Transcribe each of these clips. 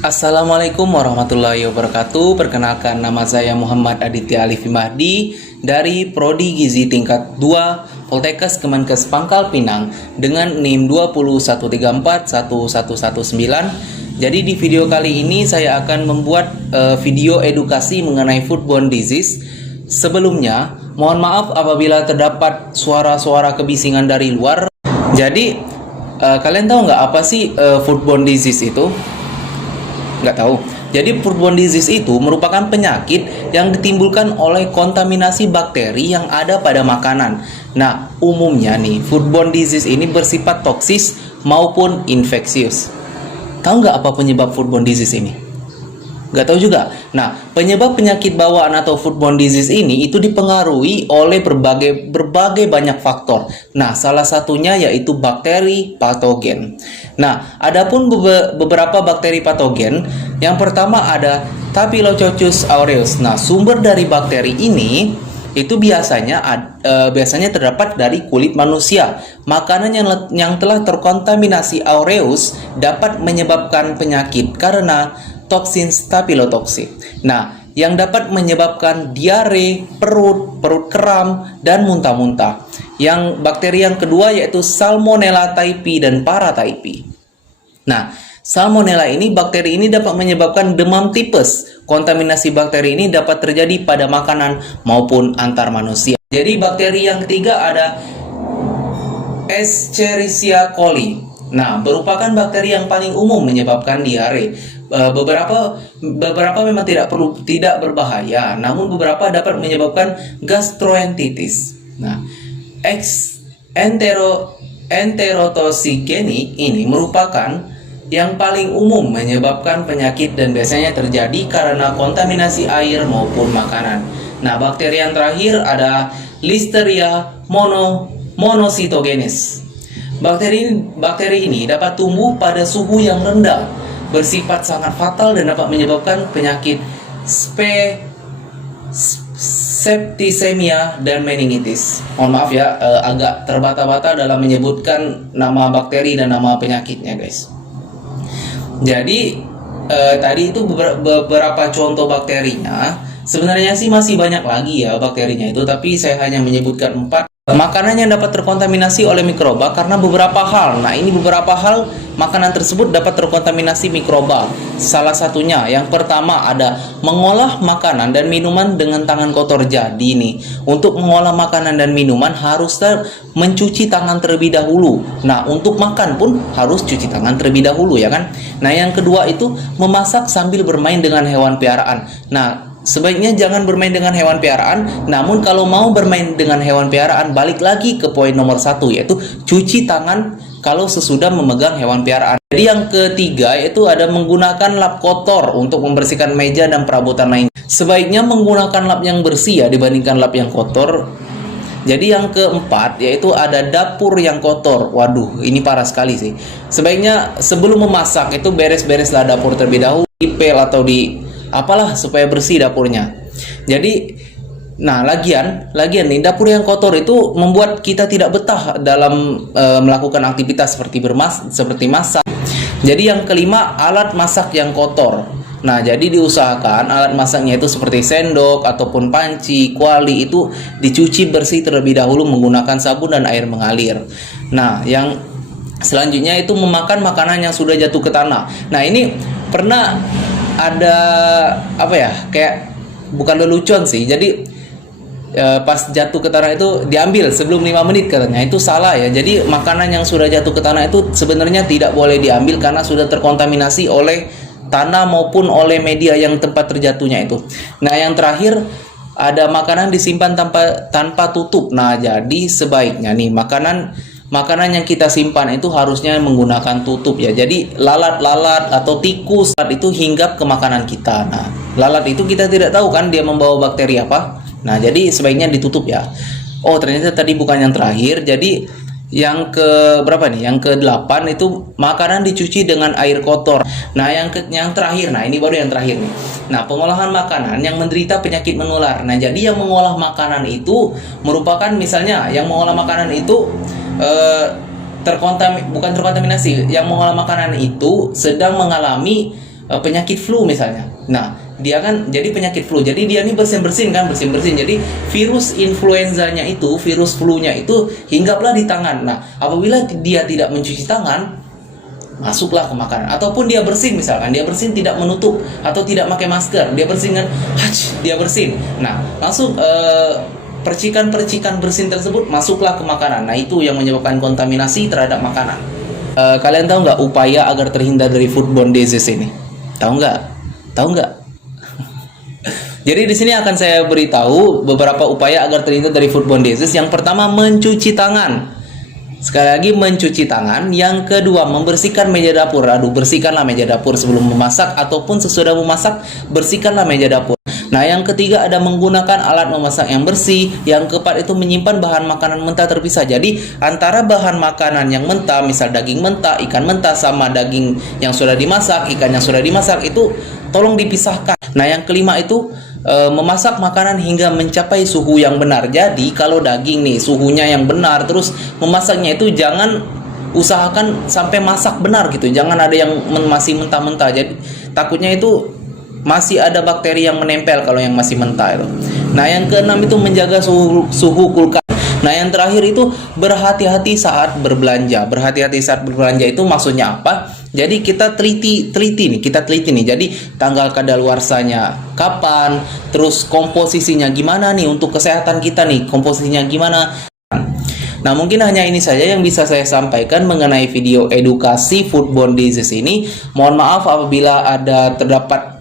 Assalamualaikum warahmatullahi wabarakatuh. Perkenalkan, nama saya Muhammad Aditya Alifi Mahdi dari Prodi Gizi tingkat 2 Poltekkes Kemenkes Pangkal Pinang dengan NIM 201341119. Jadi di video kali ini saya akan membuat video edukasi mengenai foodborne disease. Sebelumnya, mohon maaf apabila terdapat suara-suara kebisingan dari luar. Jadi, kalian tahu nggak apa sih foodborne disease itu? Nggak tahu. Jadi foodborne disease itu merupakan penyakit yang ditimbulkan oleh kontaminasi bakteri yang ada pada makanan. Nah, umumnya nih, foodborne disease ini bersifat toksis maupun infeksius. Tahu nggak apa penyebab foodborne disease ini? Nggak tahu juga. Nah, penyebab penyakit bawaan atau foodborne disease ini itu dipengaruhi oleh berbagai banyak faktor. Nah, salah satunya yaitu bakteri patogen. Nah, adapun beberapa bakteri patogen, yang pertama ada Staphylococcus aureus. Nah, sumber dari bakteri ini itu biasanya terdapat dari kulit manusia. Makanan yang telah terkontaminasi aureus dapat menyebabkan penyakit karena toksin staphylotoxin. Nah, yang dapat menyebabkan diare, perut kram, dan muntah-muntah. Yang bakteri yang kedua yaitu Salmonella typhi dan Paratyphi. Nah, Salmonella bakteri ini dapat menyebabkan demam tipes. Kontaminasi bakteri ini dapat terjadi pada makanan maupun antar manusia. Jadi bakteri yang ketiga ada Escherichia coli. Nah, merupakan bakteri yang paling umum menyebabkan diare. Beberapa memang tidak berbahaya, namun beberapa dapat menyebabkan gastroenteritis. Nah, enterotoxigenic ini merupakan yang paling umum menyebabkan penyakit dan biasanya terjadi karena kontaminasi air maupun makanan. Nah, bakteri yang terakhir ada Listeria monocytogenes. Bakteri ini dapat tumbuh pada suhu yang rendah, bersifat sangat fatal dan dapat menyebabkan penyakit septicemia dan meningitis. Mohon maaf ya, agak terbata-bata dalam menyebutkan nama bakteri dan nama penyakitnya, guys. Jadi tadi itu beberapa contoh bakterinya. Sebenarnya sih masih banyak lagi ya bakterinya itu, tapi saya hanya menyebutkan 4. Makanan yang dapat terkontaminasi oleh mikroba karena beberapa hal. Nah, ini beberapa hal makanan tersebut dapat terkontaminasi mikroba. Salah satunya, yang pertama ada mengolah makanan dan minuman dengan tangan kotor. Jadi nih, untuk mengolah makanan dan minuman harus mencuci tangan terlebih dahulu. Nah, untuk makan pun harus cuci tangan terlebih dahulu, ya kan? Nah, yang kedua itu memasak sambil bermain dengan hewan piaraan. Nah, sebaiknya jangan bermain dengan hewan piaraan. Namun kalau mau bermain dengan hewan piaraan, balik lagi ke poin nomor 1, yaitu cuci tangan kalau sesudah memegang hewan piaraan. Jadi yang ketiga yaitu ada menggunakan lap kotor untuk membersihkan meja dan perabotan lain. Sebaiknya menggunakan lap yang bersih ya dibandingkan lap yang kotor. Jadi yang keempat yaitu ada dapur yang kotor. Waduh, ini parah sekali sih. Sebaiknya sebelum memasak itu beres-bereslah dapur terlebih dahulu, dipel atau apalah supaya bersih dapurnya. Jadi, nah lagian nih dapur yang kotor itu membuat kita tidak betah dalam melakukan aktivitas seperti masak. Jadi yang kelima, alat masak yang kotor. Nah, jadi diusahakan alat masaknya itu seperti sendok ataupun panci, kuali itu dicuci bersih terlebih dahulu menggunakan sabun dan air mengalir. Nah, yang selanjutnya itu memakan makanan yang sudah jatuh ke tanah. Nah, ini pernah ada kayak bukan lelucon sih. Jadi pas jatuh ke tanah itu diambil sebelum 5 menit katanya. Itu salah ya. Jadi makanan yang sudah jatuh ke tanah itu sebenarnya tidak boleh diambil karena sudah terkontaminasi oleh tanah maupun oleh media yang tempat terjatuhnya itu. Nah, yang terakhir ada makanan disimpan tanpa tutup. Nah, jadi sebaiknya nih makanan yang kita simpan itu harusnya menggunakan tutup ya. Jadi lalat-lalat atau tikus itu hinggap ke makanan kita. Nah, lalat itu kita tidak tahu kan dia membawa bakteri apa. Nah, jadi sebaiknya ditutup ya. Oh, ternyata tadi bukan yang terakhir. Jadi yang ke berapa nih? Yang ke-8 itu makanan dicuci dengan air kotor. Nah, yang terakhir. Nah, ini baru yang terakhir nih. Nah, pengolahan makanan yang menderita penyakit menular. Nah, jadi yang mengolah makanan itu merupakan misalnya yang mengolah makanan itu bukan terkontaminasi, yang mengolah makanan itu sedang mengalami penyakit flu misalnya. Nah, dia kan jadi penyakit flu. Jadi dia ini bersin-bersin kan, bersin-bersin. Jadi virus influenzanya itu, virus flu-nya itu hinggaplah di tangan. Nah, apabila dia tidak mencuci tangan, masuklah ke makanan. Ataupun dia bersin misalkan, dia bersin tidak menutup atau tidak pakai masker, dia bersin kan, dia bersin. Nah, langsung percikan-percikan bersin tersebut masuklah ke makanan. Nah, itu yang menyebabkan kontaminasi terhadap makanan. Kalian tahu nggak upaya agar terhindar dari foodborne disease ini? Tahu nggak? Tahu nggak? Jadi di sini akan saya beritahu beberapa upaya agar terhindar dari foodborne disease. Yang pertama, mencuci tangan. Sekali lagi, mencuci tangan. Yang kedua, membersihkan meja dapur. Aduh, bersihkanlah meja dapur sebelum memasak ataupun sesudah memasak, bersihkanlah meja dapur. Nah, yang ketiga ada menggunakan alat memasak yang bersih. Yang keempat itu menyimpan bahan makanan mentah terpisah. Jadi antara bahan makanan yang mentah, misal daging mentah, ikan mentah, sama daging yang sudah dimasak, ikan yang sudah dimasak, itu tolong dipisahkan. Nah, yang kelima itu memasak makanan hingga mencapai suhu yang benar. Jadi kalau daging nih suhunya yang benar, terus memasaknya itu jangan usahakan sampai masak benar gitu. Jangan ada yang masih mentah-mentah. Jadi takutnya itu masih ada bakteri yang menempel kalau yang masih mentah itu. Nah, yang keenam itu menjaga suhu kulkas. Nah, yang terakhir itu berhati-hati saat berbelanja. Berhati-hati saat berbelanja itu maksudnya apa? Jadi kita teliti nih. Jadi tanggal kadaluarsanya kapan, terus komposisinya gimana nih untuk kesehatan kita nih, komposisinya gimana. Nah, mungkin hanya ini saja yang bisa saya sampaikan mengenai video edukasi foodborne disease ini. Mohon maaf apabila ada terdapat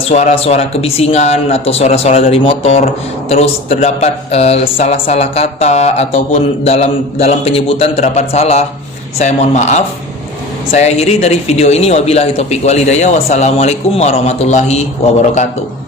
suara-suara kebisingan atau suara-suara dari motor, terus terdapat salah-salah kata ataupun dalam penyebutan terdapat salah. Saya mohon maaf. Saya akhiri dari video ini, wabillahi taufiq wal hidayah. Wassalamualaikum warahmatullahi wabarakatuh.